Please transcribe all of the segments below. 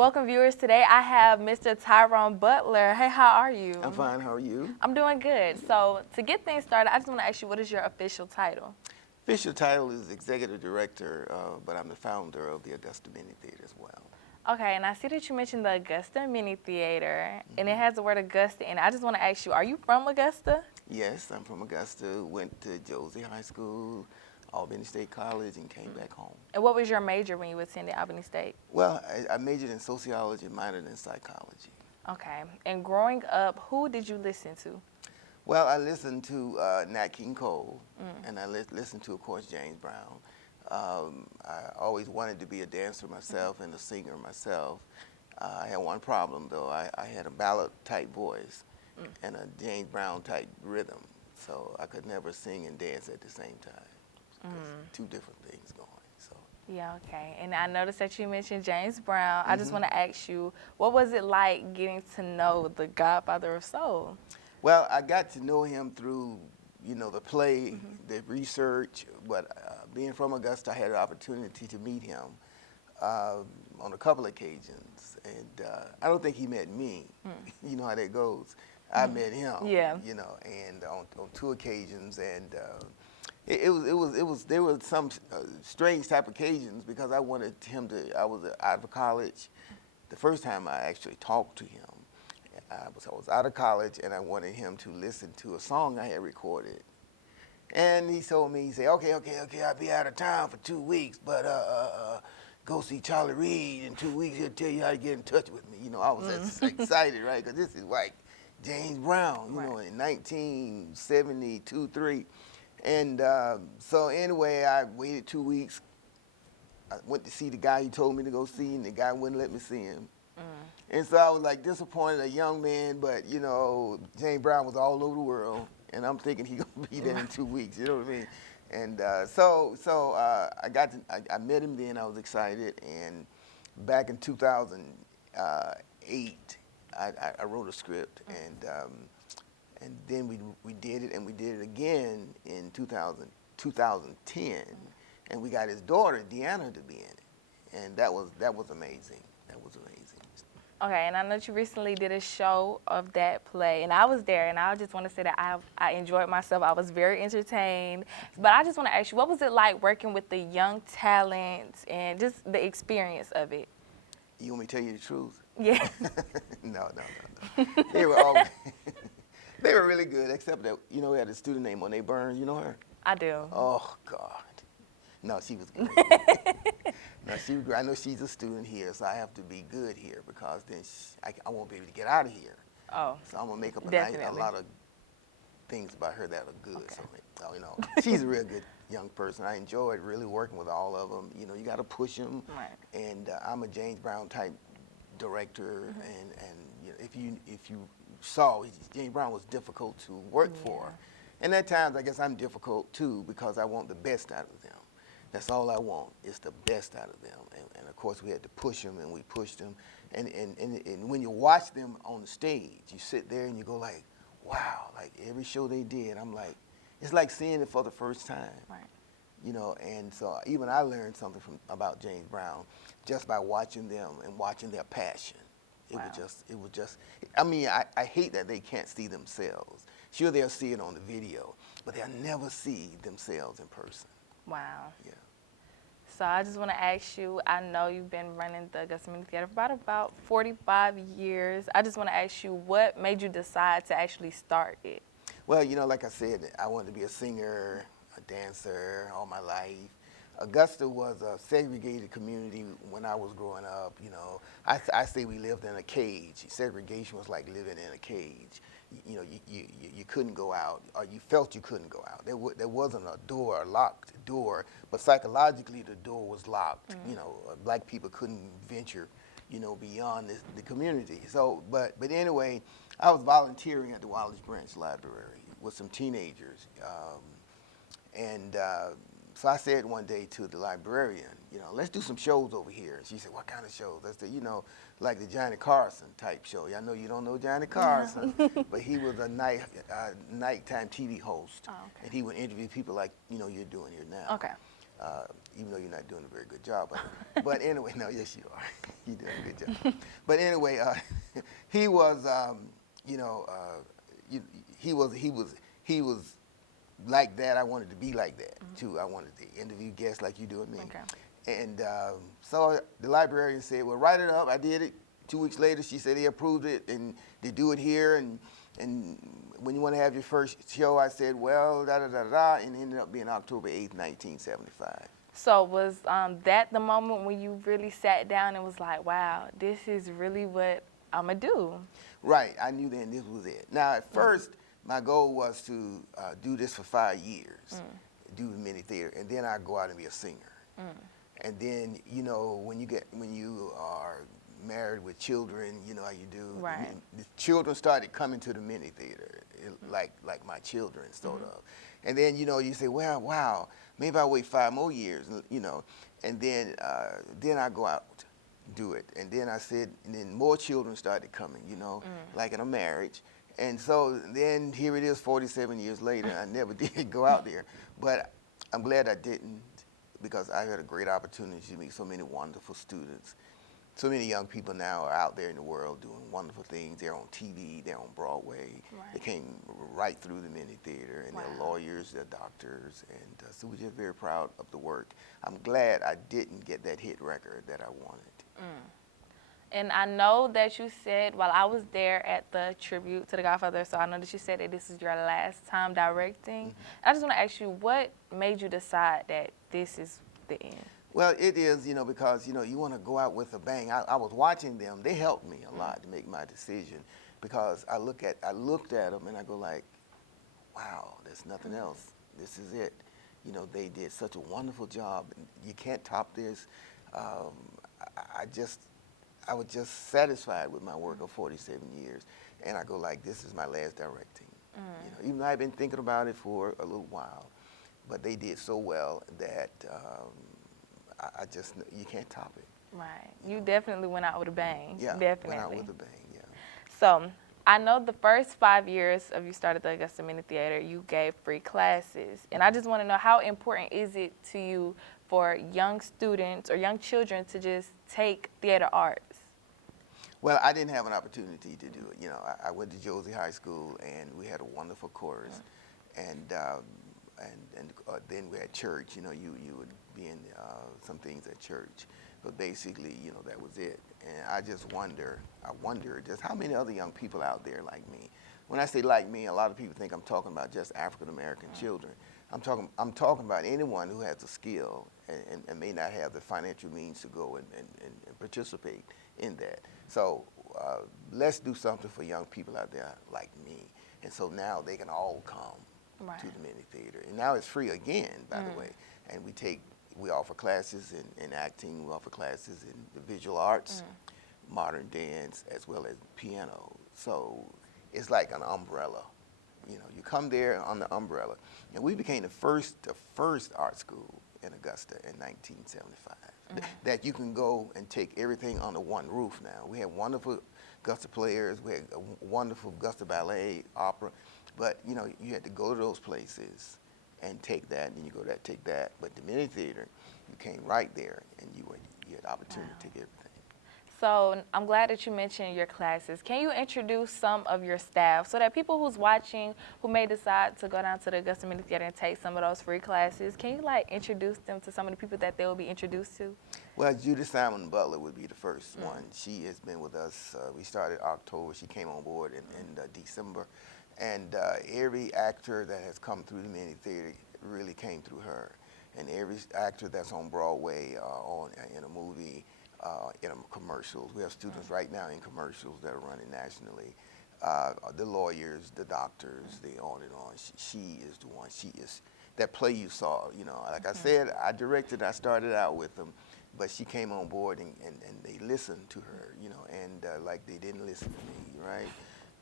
Welcome, viewers. Today I have Mr. Tyrone Butler. Hey, how are you? I'm fine. How are you? I'm doing good. So, to get things started, I just want to ask you, what is your official title? Official title is Executive Director, but I'm the founder of the Augusta Mini Theater as well. Okay, and I see that you mentioned the Augusta Mini Theater, and it has the word Augusta in it. I just want to ask you, are you from Augusta? Yes, I'm from Augusta, went to Josie High School, Albany State College, and came back home. And what was your major when you attended Albany State? Well, I majored in sociology, minored in psychology. Okay, and growing up, who did you listen to? Well, I listened to Nat King Cole, and I listened to, of course, James Brown. I always wanted to be a dancer myself and a singer myself. I had one problem, though. I had a ballad-type voice and a James Brown-type rhythm, so I could never sing and dance at the same time. Two different things going. So. Yeah, okay. And I noticed that you mentioned James Brown. I just want to ask you, what was it like getting to know the Godfather of Soul? Well, I got to know him through, the play, the research, but being from Augusta, I had an opportunity to meet him on a couple of occasions, and I don't think he met me. You know how that goes. I met him. Yeah. And on two occasions, and there were some strange type of occasions because I wanted him to. I was out of college. The first time I actually talked to him, I was out of college, and I wanted him to listen to a song I had recorded. And he told me, he said, okay, I'll be out of town for 2 weeks, but go see Charlie Reed in 2 weeks. He'll tell you how to get in touch with me. I was just excited, right? Because this is like James Brown, in 1972, 3. And so anyway, I waited 2 weeks. I went to see the guy he told me to go see, and the guy wouldn't let me see him. And so I was like disappointed, a young man, but James Brown was all over the world, and I'm thinking he's gonna be there in 2 weeks. You know what I mean? And so I met him then. I was excited, and back in 2008, I wrote a script, and then we did it, and we did it again in 2010, and we got his daughter Deanna to be in it, and that was amazing. That was amazing. Okay, and I know that you recently did a show of that play, and I was there, and I just want to say that I enjoyed myself. I was very entertained, but I just want to ask you, what was it like working with the young talent and just the experience of it? You want me to tell you the truth? Yeah. No. They were all they were really good, except that we had a student named Monet Burns. You know her? I do. Oh God, no, she was great. No, she was great. I know she's a student here, so I have to be good here because then I won't be able to get out of here. Oh. So I'm gonna make up a Definitely. lot of things about her that are good. Okay. So she's a real good young person. I enjoyed really working with all of them. You got to push them. Right. And I'm a James Brown type director, and if you saw, James Brown was difficult to work for, and at times I guess I'm difficult too because I want the best out of them. That's all I want, is the best out of them. And of course, we had to push them, and we pushed them. And when you watch them on the stage, you sit there and you go like, wow, like every show they did, I'm like, it's like seeing it for the first time. Right. And so even I learned something about James Brown just by watching them and watching their passion. It was just, I mean, I hate that they can't see themselves. Sure, they'll see it on the video, but they'll never see themselves in person. Wow. Yeah. So I just want to ask you, I know you've been running the Augusta Mini Theater for about 45 years. I just want to ask you, what made you decide to actually start it? Well, like I said, I wanted to be a singer, a dancer all my life. Augusta was a segregated community when I was growing up. I say we lived in a cage. Segregation was like living in a cage. You couldn't go out, or you felt you couldn't go out. There wasn't a locked door, but psychologically the door was locked. Black people couldn't venture, beyond the community. So, but anyway, I was volunteering at the Wallace Branch Library with some teenagers, so I said one day to the librarian, let's do some shows over here. And she said, what kind of shows? I said, like the Johnny Carson type show. I know you don't know Johnny Carson, but he was a nighttime TV host, Oh, okay. and he would interview people like you're doing here now. Okay. even though you're not doing a very good job. But anyway, no, yes you are. You're doing a good job. But anyway, he was, you know, he was like that. I wanted to be like that too. I wanted to interview guests like you do with me. Okay. And so the librarian said, well, write it up. I did it. 2 weeks later, she said they approved it and they do it here. And when you want to have your first show, I said, well, da-da-da-da, and it ended up being October 8th, 1975. So was that the moment when you really sat down and was like, wow, this is really what I'm going to do? Right. I knew then this was it. Now, at first, my goal was to do this for 5 years, do the mini theater, and then I'd go out and be a singer. And then, you know, when you are married with children, you know how you do. Right. The children started coming to the mini theater, like my children, sort of. And then, you know, you say, well, wow, maybe I'll wait 5 more years, you know. And then I go out, do it. And then I said, and then more children started coming, you know, like in a marriage. And so then here it is 47 years later, I never did go out there. But I'm glad I didn't, because I had a great opportunity to meet so many wonderful students. So many young people now are out there in the world doing wonderful things. They're on TV, they're on Broadway. Right. They came right through the mini theater, and Wow. they're lawyers, they're doctors, and so we're just very proud of the work. I'm glad I didn't get that hit record that I wanted. And I know that you said, while I was there at the tribute to The Godfather, so I know that you said that this is your last time directing. I just want to ask you, what made you decide that this is the end? Well, it is, you know, because, you know, you want to go out with a bang. I was watching them. They helped me a lot to make my decision, because I looked at them and I go like, wow, there's nothing else. This is it. You know, they did such a wonderful job. You can't top this. I was just satisfied with my work of 47 years. And I go like, this is my last directing. You know, even though I've been thinking about it for a little while, but they did so well that I just, you can't top it. Right. You definitely went out with a bang. Yeah, Definitely. went out with a bang, yeah. So I know the first 5 years of you started the Augusta Mini Theater, you gave free classes. And I just want to know, how important is it to you for young students or young children to just take theater arts? Well, I didn't have an opportunity to do it. You know, I went to Josie High School, and we had a wonderful chorus. And then we had church. You know, you would be in some things at church. But basically, you know, that was it. And I wonder just how many other young people out there like me. When I say like me, a lot of people think I'm talking about just African-American children. I'm talking about anyone who has a skill and may not have the financial means to go and participate in that. So let's do something for young people out there like me. And so now they can all come to the mini theater. And now it's free again, by the way. And we offer classes in acting, we offer classes in the visual arts, modern dance, as well as piano. So it's like an umbrella. You know, you come there on the umbrella. And we became the first art school in Augusta in 1975. That you can go and take everything under one roof now. We have wonderful Augusta players, we had a wonderful Augusta ballet, opera, but you know, you had to go to those places and take that, and then you go that, take that. But the mini theater, you came right there, and you had the opportunity to take everything. So I'm glad that you mentioned your classes. Can you introduce some of your staff so that people who's watching, who may decide to go down to the Augusta Mini Theater and take some of those free classes, can you introduce them to some of the people that they will be introduced to? Well, Augusta Tyrone Butler would be the first one. She has been with us. We started October. She came on board in December. And every actor that has come through the mini theater really came through her. And every actor that's on Broadway, in a movie, in commercials. We have students right now in commercials that are running nationally. The lawyers, the doctors, the on and on. She is the one. She is that play you saw. You know, like I said, I started out with them, but she came on board and they listened to her. You know, and like they didn't listen to me, right?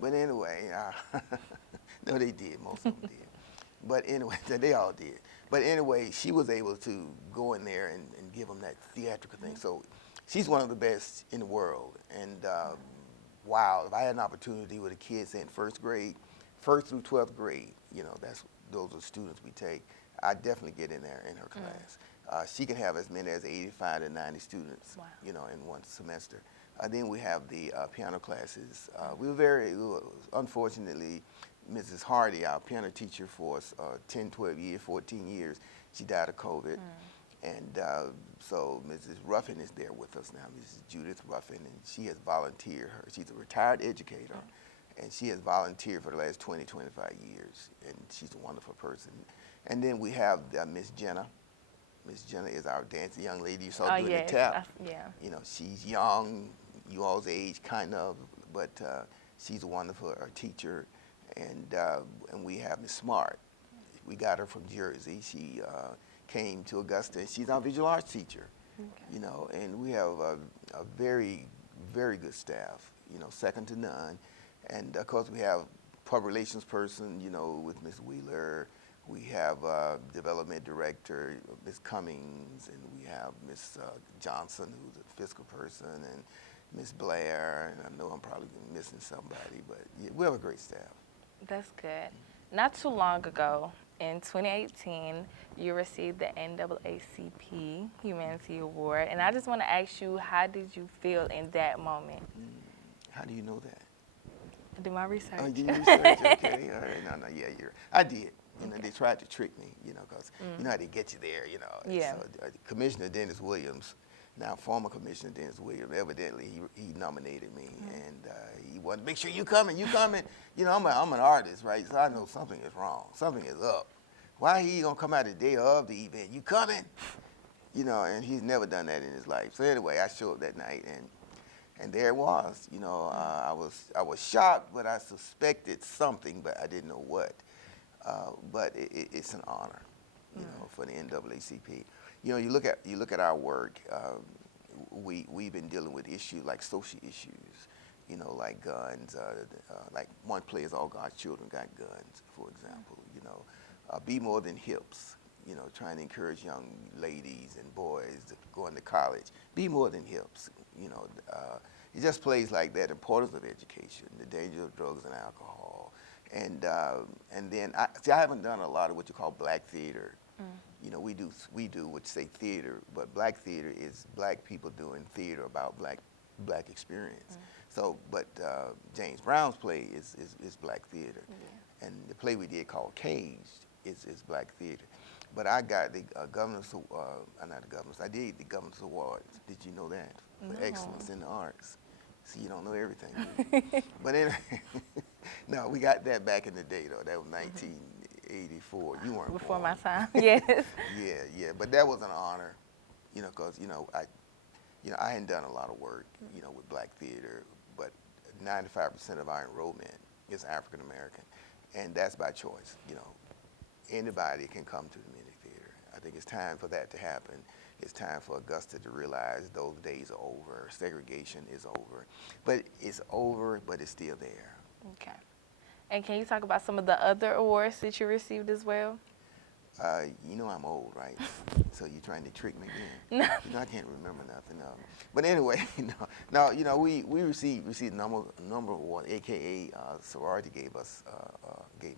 But anyway, no, they did. Most of them did. But anyway, they all did. But anyway, she was able to go in there and give them that theatrical thing. So she's one of the best in the world. And wow, if I had an opportunity with the kids in first grade, 1st through 12th grade, you know, those are students we take. I definitely get in there in her class. She can have as many as 85 to 90 students, Wow. you know, in one semester. Then we have the piano classes. We were unfortunately, Mrs. Hardy, our piano teacher for 10, 12 years, 14 years, she died of COVID. And so Mrs. Ruffin is there with us now, Mrs. Judith Ruffin, and she has volunteered her. She's a retired educator, and she has volunteered for the last 20, 25 years, and she's a wonderful person. And then we have Miss Jenna. Miss Jenna is our dancing young lady you saw doing yes. the tap. Yeah. You know, she's young, you all's age, kind of, but she's a wonderful teacher. And we have Miss Smart. We got her from Jersey. She came to Augusta, and she's our visual arts teacher. Okay. You know, and we have a very, very good staff, you know, second to none. And of course, we have public relations person, you know, with Miss Wheeler. We have development director, Miss Cummings, and we have Miss Johnson, who's a fiscal person, and Miss Blair. And I know I'm probably missing somebody, but yeah, we have a great staff. That's good. Not too long ago, in 2018, you received the NAACP Humanity Award, and I just want to ask you, how did you feel in that moment? How do you know that? I did my research. Oh, you did research? Okay, all right. No, yeah, I did. You know, they tried to trick me, you know, because you know how they get you there, you know. Yeah. So, Commissioner Dennis Williams, now former Commissioner Dennis Williams, evidently he nominated me, and he wanted to make sure you coming. You know, I'm an artist, right? So I know something is wrong. Something is up. Why he gonna come out the day of the event? You coming? You know, and he's never done that in his life. So anyway, I showed up that night, and there it was. You know, I was shocked, but I suspected something, but I didn't know what. But it's an honor, you know, for the NAACP. You know, you look at our work. We've been dealing with issues like social issues, you know, like guns. Like one place, all God's children got guns, for example. You know, be more than hips. You know, trying to encourage young ladies and boys to go into college. Be more than hips. You know, it just plays like that. Importance of education, the danger of drugs and alcohol. And then I haven't done a lot of what you call black theater. You know, we do what you say theater, but black theater is black people doing theater about black experience. So, but James Brown's play is black theater, and the play we did called Caged is black theater. But I got the governor's, not the governor's. I did the governor's awards. Did you know that for excellence in the arts? See, you don't know everything. Do you? But anyway. No, we got that back in the day, though. That was 1984. You weren't Before born. my time, yes. Yeah. But that was an honor, you know, because I hadn't done a lot of work, you know, with black theater, but 95% of our enrollment is African American, and that's by choice. You know, anybody can come to the Mini Theater. I think it's time for that to happen. It's time for Augusta to realize those days are over. Segregation is over, but it's over, but it's still there. Okay. And can you talk about some of the other awards that you received as well? You know I'm old, right? So you're trying to trick me again? No. You know I can't remember nothing. But anyway, you know we received a number of awards. AKA sorority gave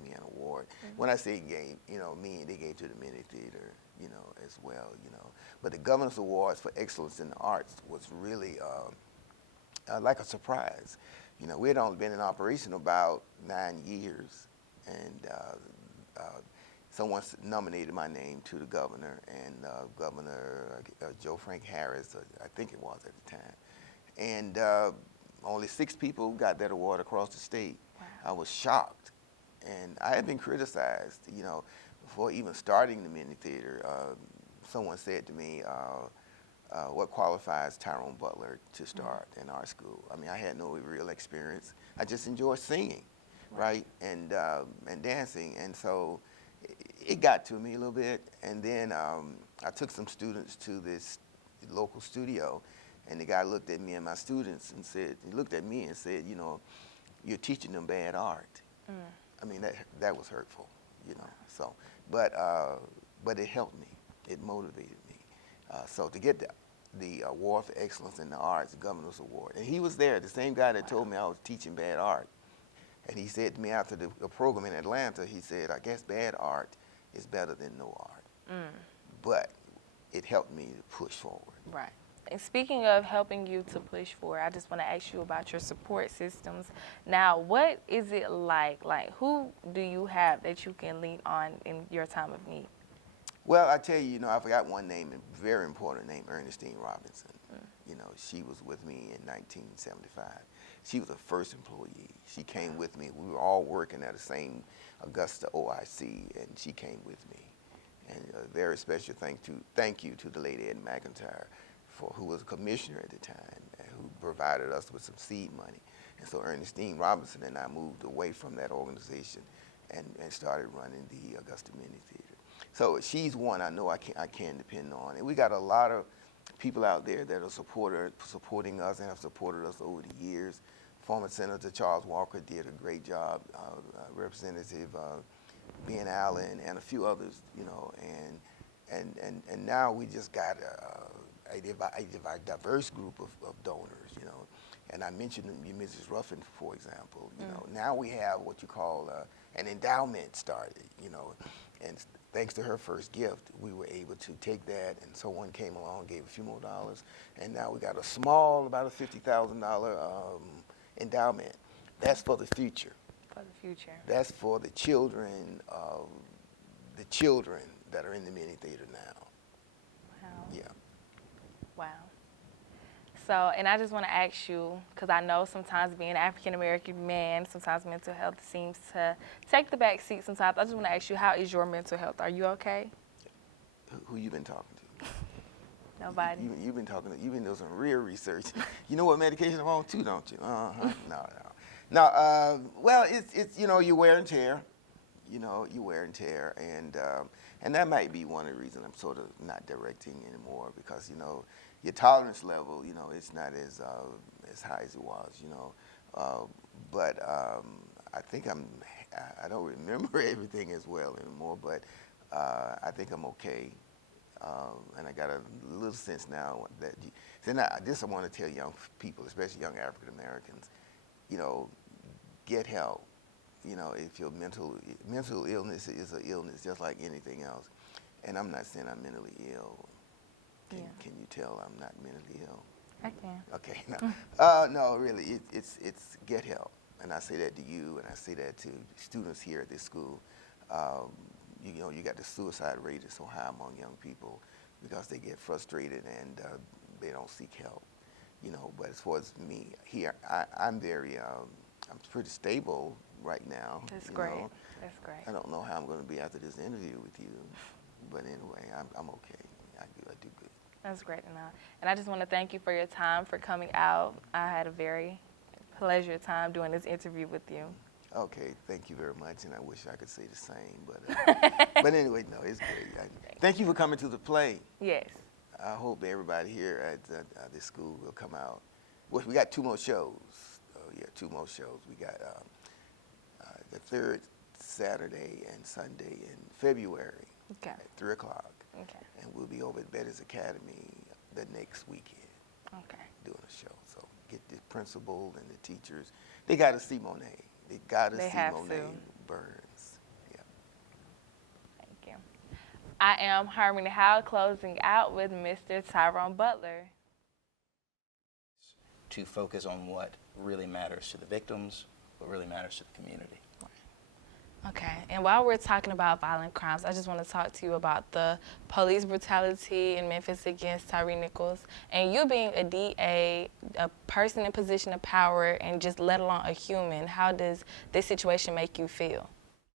me an award. When I say gave, you know, they gave to the Mini Theater, you know, as well, you know. But the Governor's Awards for Excellence in the Arts was really like a surprise. You know, we had only been in operation about 9 years, and someone nominated my name to the governor, and Governor Joe Frank Harris, I think it was at the time. And only 6 people got that award across the state. Wow. I was shocked, and I had been criticized, you know, before even starting the Mini Theater. Someone said to me, what qualifies Tyrone Butler to start in our school? I mean, I had no real experience. I just enjoyed singing, right, and dancing, and so it got to me a little bit. And then I took some students to this local studio, and the guy looked at me and my students and said, you know, you're teaching them bad art. I mean, that was hurtful, you know. So, but it helped me. It motivated me. So to get the award for excellence in the arts, the Governor's Award, and he was there, the same guy that told me I was teaching bad art. And he said to me after the program in Atlanta, he said, I guess bad art is better than no art. But it helped me to push forward. Right. And speaking of helping you to push forward, I just want to ask you about your support systems. Now, what is it like? Like, who do you have that you can lean on in your time of need? Well, I tell you, I forgot one name, a very important name, Ernestine Robinson. She was with me in 1975. She was the first employee. She came with me. We were all working at the same Augusta OIC, and she came with me. And a very special thank you to the late Ed McIntyre, who was a commissioner at the time, and who provided us with some seed money. And so Ernestine Robinson and I moved away from that organization and started running the Augusta Mini Theater. So she's one I know I can depend on. And we got a lot of people out there that are supporting us and have supported us over the years. Former Senator Charles Walker did a great job, Representative Ben Allen and a few others, and now we just got a diverse group of donors, And I mentioned Mrs. Ruffin, for example. Now we have what you call an endowment started, and thanks to her first gift, we were able to take that, and someone came along, gave a few more dollars, and now we got a small, about a $50,000 endowment. That's for the future. For the future. That's for the children that are in the mini theater now. Wow. Yeah. Wow. So, and I just want to ask you, because I know sometimes being an African-American man, sometimes mental health seems to take the back seat sometimes. I just want to ask you, how is your mental health? Are you okay? Who you been talking to? Nobody. You've been talking to, you've been doing some real research. You know what medication I'm on too, don't you? No. Well, it's you wear and tear. You wear and tear, and that might be one of the reasons I'm sort of not directing anymore, because your tolerance level, it's not as high as it was, but I think I don't remember everything as well anymore, but I think I'm okay, and I got a little sense now that I want to tell young people, especially young African Americans, get help. If your mental illness is an illness just like anything else, and I'm not saying I'm mentally ill. Can you tell I'm not mentally ill? I can. Okay, no, really, it's get help, and I say that to you, and I say that to students here at this school. You got the suicide rate is so high among young people because they get frustrated and they don't seek help. But as far as me here, I'm pretty stable right now. That's great. That's great. I don't know how I'm going to be after this interview with you, but anyway, I'm okay. I do good. That's great to know. And I just want to thank you for your time, for coming out. I had a very pleasure time doing this interview with you. Okay, thank you very much, and I wish I could say the same, but but anyway, no, it's great. Thank you for coming to the play. Yes. I hope everybody here at this school will come out. Well, we got 2 more shows. 2 more shows. We got the 3rd Saturday and Sunday in February at 3 o'clock. Okay. And we'll be over at Betty's Academy the next weekend. Okay. Doing a show. So get the principal and the teachers. They got to see Monet. They got to see Monet Burns. Yeah. Thank you. I am Harmony Howe, closing out with Mr. Tyrone Butler. To focus on what really matters to the victims, what really matters to the community. Okay, and while we're talking about violent crimes, I just want to talk to you about the police brutality in Memphis against Tyree Nichols, and you being a DA, a person in position of power, and just let alone a human. How does this situation make you feel?